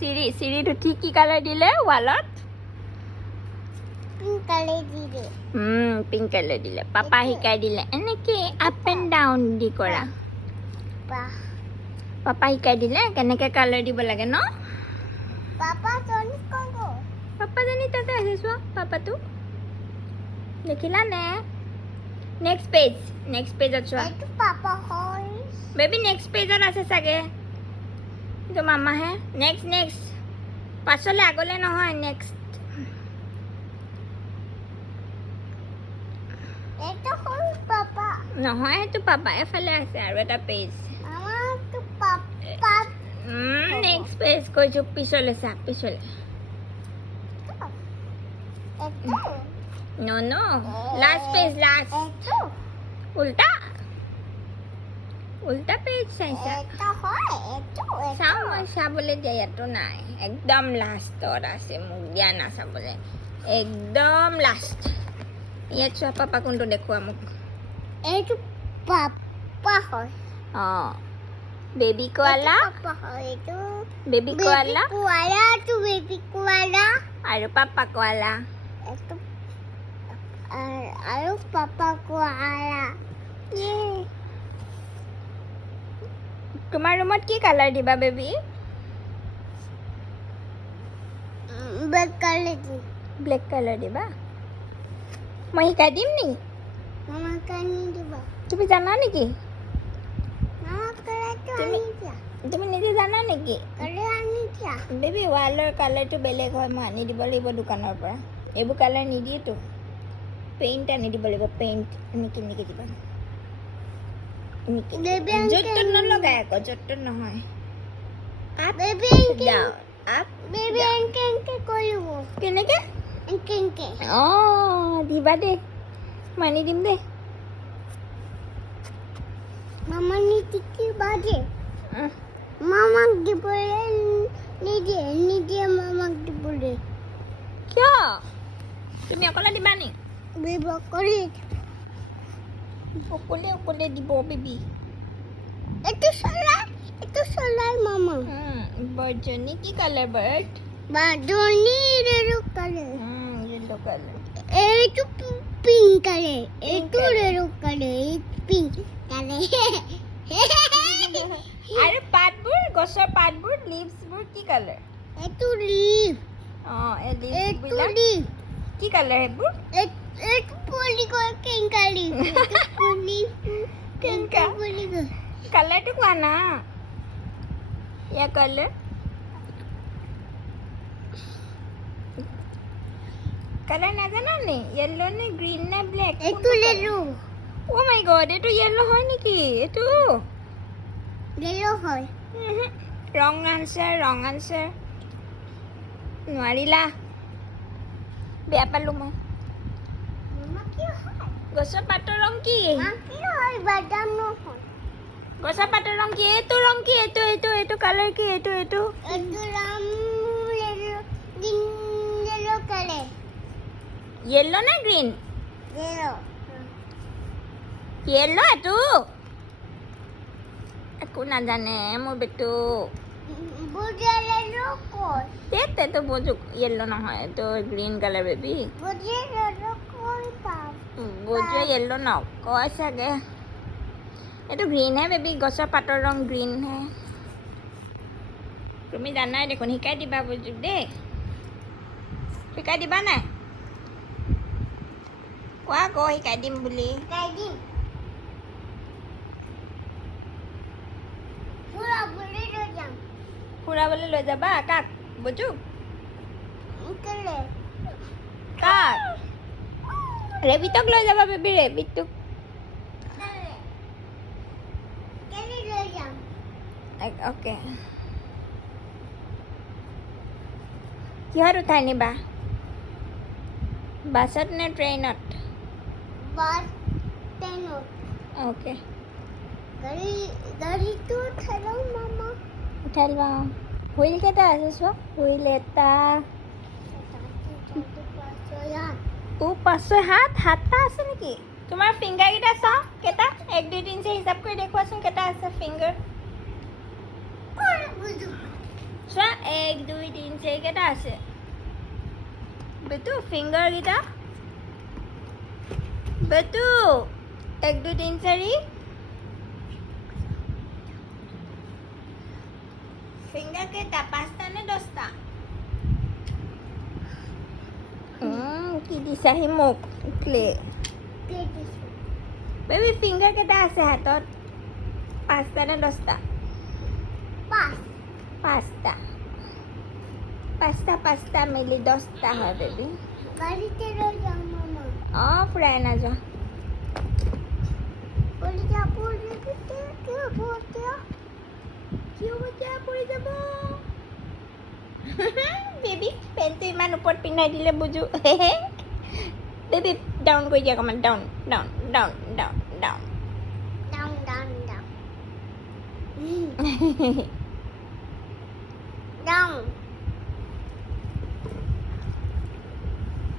চিৰিত উঠি কি কালাৰ দিলে ৱালত? পিংক কালাৰ দিলে। পাপা শিকাই দিলে এনেকে আপ এণ্ড ডাউন দি কৰা। পাপা শিকাই দিলে কেনেকে কালাৰ দিব লাগে ন? পাপা জানি তাতে আছে চোৱা পাপাটো দেখিলা নে? নেক্সট পেজত চোৱা বেবী নেক্সট পেজত আছে চাগে এইটো মামাহে নেক্সট পাছলে আগলে নহয় নেক্সট নহয় সেইটো পাপা এফালে আছে আৰু এটা পেজ নেক্সট পেজ কৈছো পিছলে চা পিছলে No. Last page, last. উল্টা পেজ চাইছা? মই চাবলৈ দিয়া ইয়াতো নাই একদম লাষ্টত আছে মোক দিয়া না চাবলৈ একদম লাষ্ট ইয়াত চোৱা পাপা কোনটো দেখুৱা মোক এইটো পাপা হয় বেবি কোৱালা বেবি কোৱালা আৰু পাপা কোৱালা আৰু পাপা কোৱালা তোমাৰ ৰুমত কি কালাৰ দিবা বেবী? ব্লেক কালাৰ দিবা মই শিকাই দিম নি? তুমি জানা নেকি? তুমি নিজে জানা নেকি? বেবী ৱালৰ কালাৰটো বেলেগ হয় মই আনি দিব লাগিব দোকানৰ পৰা এইবোৰ কালাৰ নিদিয়েতো পেইণ্ট আনি দিব লাগিব পেইণ্ট এনেকে এনেকে দিবা য'ত নলগাই আকৌ য'ত নহয় কেনেকে দিবা দে মই আনি দিম দে মামা নিদিবা দে মামাক দিবলৈ নিদিয়ে মামাক দিবলৈ কিয় তুমি অকলে দিবা নি? অকলে দিব বেবী এইটো চলাই মামা বাৰ্ডজনী কি কালাৰ বাৰ্ড? বাৰ্ডজনী ৰেড কালাৰ এইটো পিংক কালাৰ এইটো ৰেড কালাৰ পিংক কালাৰ আৰু পাতবোৰ গছৰ পাতবোৰ লিভছবোৰ কি কালাৰ? এইটো লিভ এই লিভছবিলাক কি কালাৰ সেইবোৰ? এইটো পলি কয় কেংকালি কালাৰটো কোৱা না ইয়াৰ কালাৰ নাজানা নি? য়েল্লো নে গ্ৰীণ নে ব্লেক? এইটো য়েল্লো অ' মাই গড এইটো য়েল্লো হয় নেকি? এইটো য়েল্লো হয় ৰং আনচাৰ নোৱাৰিলা বেয়া পালো মই গছৰ পাতৰ ৰং কি? গছৰ পাতৰ ৰং কি? এইটো ৰং কি? এইটো কালাৰ কি? এইটো য়েল্লো নে গ্ৰীণ? য়েল্লো এইটো একো নাজানে মোৰ বেটু এইটো বুজো য়েল্লো নহয় এইটো গ্ৰীণ কালাৰ বেবী বুজো য়েল্লো নকয় চাগে এইটো গ্ৰীণ হে বেবী গছৰ পাতৰ ৰং গ্ৰীণ হে তুমি জানাই দেখোন শিকাই দিবা বুজো দেই শিকাই দিবা নাই কোৱা আকৌ শিকাই দিম বুলি ফুৰাবলৈ লৈ যাবা কাক বুজো কাক ৰেবিটক লৈ যাবা বেবী ৰেবিটক অ'কে কিহত উঠাই নিবা বাছত নে ট্ৰেইনত অ'কে গাড়ীটো উঠাই লওঁ মামা উঠাই লোৱা হুইল কেইটা আছে চোৱা হুইল এটা 5-6-7 আছে নেকি তোমাৰ ফিংগাৰ কেইটা চাওঁ কেইটা 1-2-3 হিচাপ কৰি দেখুৱাচোন কেইটা আছে ফিংগাৰ চোৱা 1 2 3 4 কেইটা আছে বেটু ফিংগাৰ কেইটা বেটু 1 2 3 4 ফিংগাৰ কেইটা 5টা নে 10টা কি দিছাহি মোক ক্লে বেবি ফিংগাৰ কেইটা আছে হাতত 5টা নে 10টা 5টা মিলি 10টা হয় বেবি গাড়িতে রয়ে যাও মামা অঁ ফুৰাই নাযোৱা পড়ে যা কি বলতে কি হ'ব এতিয়া পৰি যাব বেবি পেণ্টটো ইমান ওপৰত পিন্ধাই দিলে বুজো বেবি ডাউন কৰি দিয়া অকণমান down down down down down down